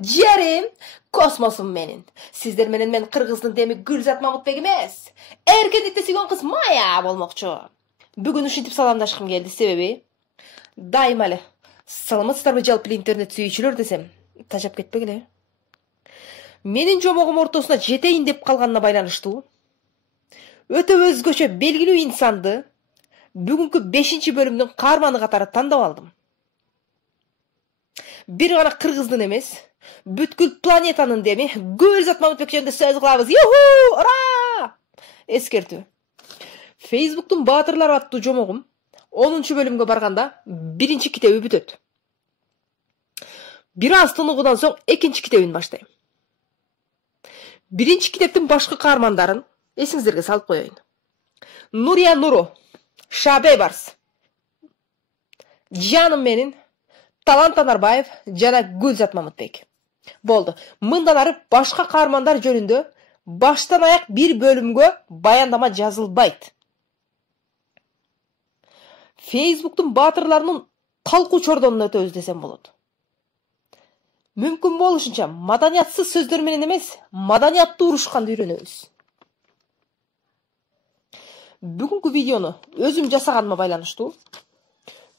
Ciğerim, kosmosum menin. Sizler menen men Kırgızdın demi Gülzat Mamutbek emes. Erken ittesigon kız Maya bolmokçu. Бүгүн ушинтип саламдашкым келди, себеби дайыма эле саламатсыздарбы жалпы интернет сүйүүчүлөр десем тажап кетпегиле. Менин жомогум ортосуна жетейин деп калганына байланыштуу өтө өзгөчө белгилүү инсанды бүгүнкү 5-бөлүмдүн каарманы катары тандап алдым. Бир гана Кыргыздын эмес, бүткүл планетанын деми Гүлзат Мамытбек жөнүндө сөз кылабыз. Юху! Ура! Эскертүү. Facebooktун Баатырлар аттуу жомогум 10-бөлүмгө барганда 1-китеби бүтөт. Бир аз тыныгуудан соң 2-китебин баштайм. 1-китептин башкы каармандарын эсиңиздерге салып коеюн. Нурия Нуру, Шабей Барс, жаным менин, Талант Анарбаев жана Гүлзат Мамытбек. Болду. Мындан ары башка каармандар жөнүндө баштан аяк бир бөлүмгө баяндама жазылбайт. Facebooktун баатырларынын талкуу чордонун өтөбүз десем болот. Мүмкүн болушунча маданиятсыз сөздөр менен эмес, маданияттуу урушканды үйрөнөбүз. Бүгүнкү видеону өзүм жасаганыма байланыштуу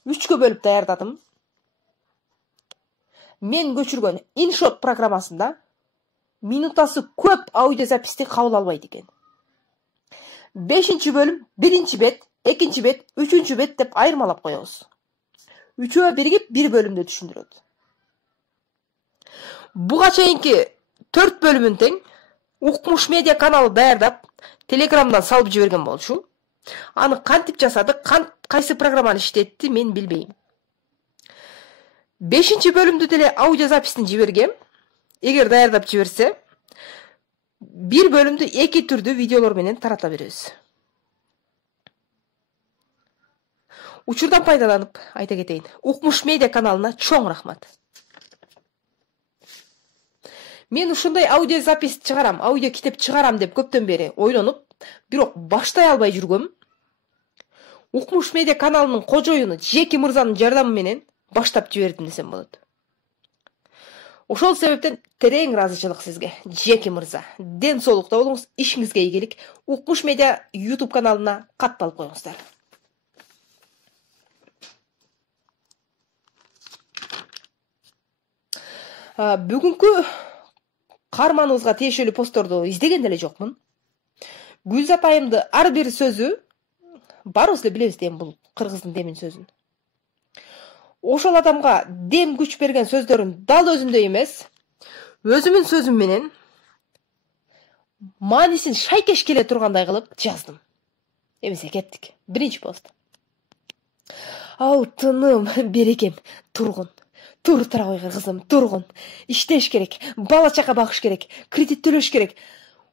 3-кө бөлүп даярдадым. Мен көчүргөн InShot программасында минутасы көп аудиозаписти кабыл албайт экен. 5-бөлүм 1 бет, 2 бет, 3 бет деп айырмалап коебуз. Үчөө биригип бир бөлүмдө түшүндүрөт. Буга чейинки 4 бөлүмүн тең Укмуш медиа каналы даярдап, Телеграмдан салып жиберген болчу. Аны кантип жасады, кайсы программаны иштетти, мен билбейм. 5-бөлүмдү деле аудиозапистин жибергем. Эгер даярдап жиберсе, бир бөлүмдү 2 түрдүү видеолор менен тарата беребиз. Учурдан пайдаланып айта кетейин. Укмуш медиа каналына чоң рахмат. Мен ушундай аудиозапис чыгарам, аудио китеп чыгарам деп көптөн бери ойлонуп, бирок баштай албай жүргөм. Укмуш медиа каналынын кожоюну Жеки мырзанын жардамы менен баштап жибердим десем болот. Ошол себептен терең ыраазычылык сизге, Жеки мырза. Ден соолукта болуңуз, ишиңизге ийгилик. Укмуш медиа YouTube каналына катталып коюңуздар. Бүгүнкү каарманыбызга тиешелүү постторду издеген деле жокмун. Гүлзат айымды ар бир сөзү барыбыз эле билебиз дейм, бул Кыргыздын демин сөзүн. Ошол адамга дем күч берген сөздөрүн дал өзүмдөй эмес, өзүмүн сөзүм менен маанисин шайкеш келе тургандай кылып жаздым. Эмесе кеттик. 1-пост. Алтыным, берекем, тургун. Тур тура кой кызым, тургун. Иштеш керек, бала чака багыш керек, кредит төлөш керек,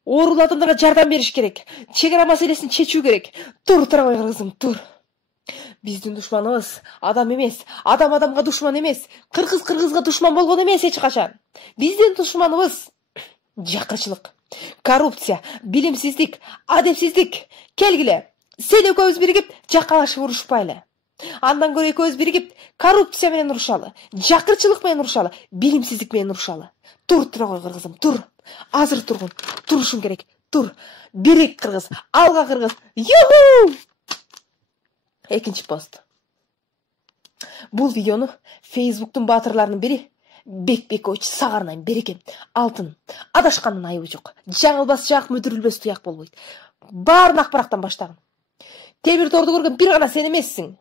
оорулуу адамдарга жардам бериш керек, чек ара маселесин чечүү керек. Тур тура кой кызым, тур. Биздин душманыбыз адам эмес, адам адамга душман эмес, кыргыз кыргызга душман болгон эмес эч качан. Биздин душманыбыз жакырчылык, коррупция, билимсиздик, адепсиздик. Келгиле, сен экөөбүз биригип жакалашып урушпайлы. Андан көрө экөөбүз биригип коррупция менен урушалы, жакырчылык менен урушалы, билимсиздик менен урушалы. Тур тура кой кыргызым, тур. Азыр тургун, турушуң керек, тур. Бирик кыргыз, алга кыргыз. Юху! 2-пост. Бул видеону Facebooktун баатырларынын бири Бекбекович Сагарнайм, берекем, алтын. Адашкандын айыбы жок. Жаңылбас жак, мүдүрүлбөс туяк болбойт. Баарын акпараттан баштагын. Темир торду көргөн бир гана сен эмессиң.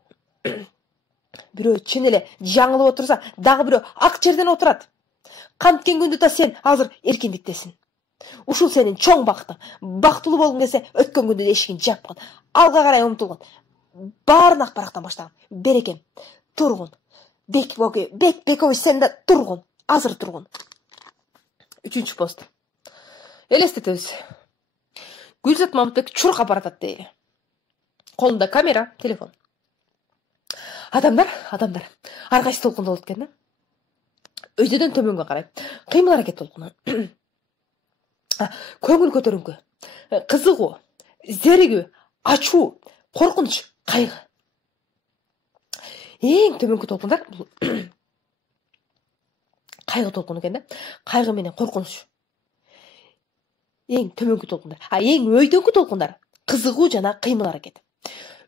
Бирөө чын эле жаңылып отурса, дагы бирөө ак жерден отурат. Канткен күндө да сен азыр эркиндиктесиң. Ушул сенин чоң бактың. Бактылуу болгуң келсе, өткөн күндө эшигин жапкын. Алга карай умтулгун. Баарын акпараттан баштагын. Берекем, тургун. Бекбекович сен да тургун. Азыр тургун. 3-пост. Элестетебиз. Гүлзат Мамытбек чуркап баратат дейли. Колунда камера, телефон. Адамдар, ар кайсы толкунда болот экен да. Өйдөдөн төмөнгө карай кыймыл аракет толкуну. Көңүл көтөрүңкү, кызыгуу, зеригүү, ачуу, коркунуч, кайгы. Эң төмөнкү толкундар кайгы толкуну экен да. Кайгы менен коркунуч эң төмөнкү толкундар. Эң өйдөңкү толкундар кызыгуу жана кыймыл аракет.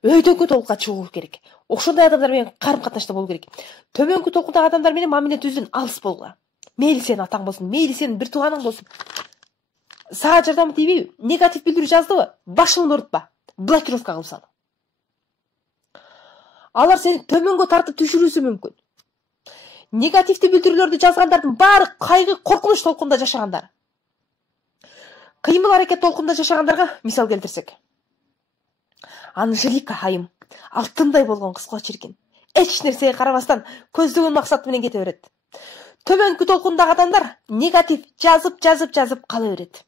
Өйдөңкү толкунга чыгуу керек. Ошондой адамдар менен карым катнашта болуу керек. Төмөнкү толкундагы адамдар менен мамиле түздүн алыс болгула. Мейли сенин атаң болсун, мейли сенин бир тууганың болсун. Сага жардамы тийбейби? Негатив билдирүү жаздыбы? Башыңды оорутпа. Блокировка кылып сал. Алар сени төмөнгө тартып түшүрүүсү мүмкүн. Негативдүү билдирүүлөрдү жазгандардын баары кайгы, коркунуч толкунда жашагандар. Кыймыл аракет толкунда жашагандарга мисал келтирсек. Анжелика айым алтындай болгон кыз го чиркин. Эч нерсеге карабастан көздөгөн максаты менен кете берет. Төмөнкү толкундагы адамдар негатив жазып кала берет.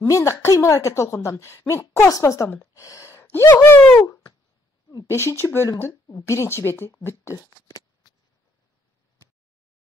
Мен да кыймыл аракет толкундамын. Мен космостомун. Юху! 5-бөлүмдүн 1-бети бүттү.